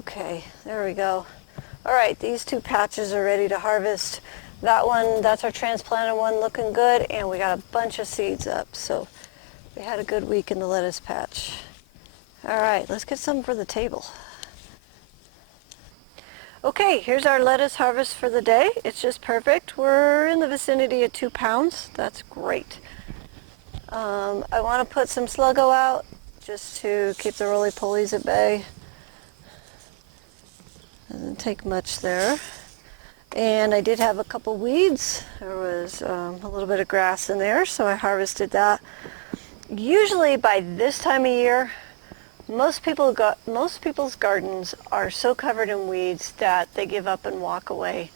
Okay, there we go. All right, these two patches are ready to harvest. That one, that's our transplanted one, looking good, and we got a bunch of seeds up. So we had a good week in the lettuce patch. All right, let's get some for the table. Okay, here's our lettuce harvest for the day. It's just perfect. We're in the vicinity of 2 pounds. That's great. I want to put some sluggo out just to keep the roly-polies at bay. Doesn't take much there. And I did have a couple weeds. There was a little bit of grass in there, so I harvested that. Usually by this time of year, most people's gardens are so covered in weeds that they give up and walk away.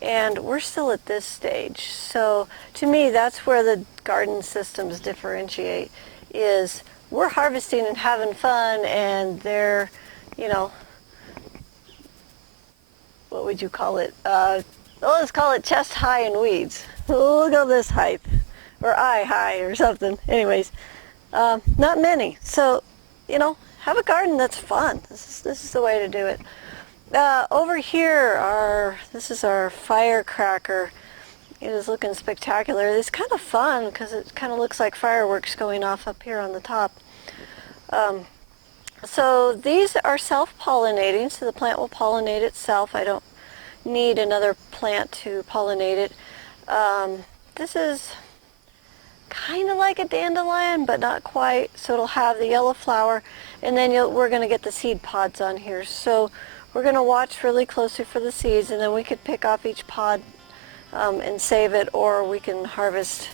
And we're still at this stage. So to me, that's where the garden systems differentiate, is we're harvesting and having fun, and they're, you know, what would you call it? Let's call it chest high in weeds. Look at this height, or eye high or something. Anyways, not many. So, you know, have a garden that's fun. This is the way to do it. Over here, this is our Firecracker. It is looking spectacular. It's kind of fun because it kind of looks like fireworks going off up here on the top. So these are self-pollinating, so the plant will pollinate itself. I don't need another plant to pollinate it. This is kind of like a dandelion, but not quite. So it'll have the yellow flower, and then we're going to get the seed pods on here. So we're going to watch really closely for the seeds, and then we could pick off each pod and save it, or we can harvest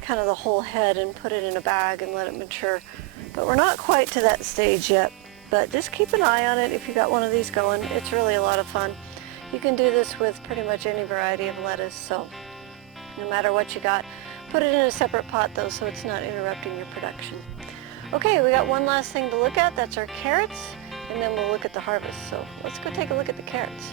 kind of the whole head and put it in a bag and let it mature. But we're not quite to that stage yet. But just keep an eye on it if you got one of these going. It's really a lot of fun. You can do this with pretty much any variety of lettuce, so no matter what you got. Put it in a separate pot though, so it's not interrupting your production. Okay, we got one last thing to look at. That's our carrots, and then we'll look at the harvest. So let's go take a look at the carrots.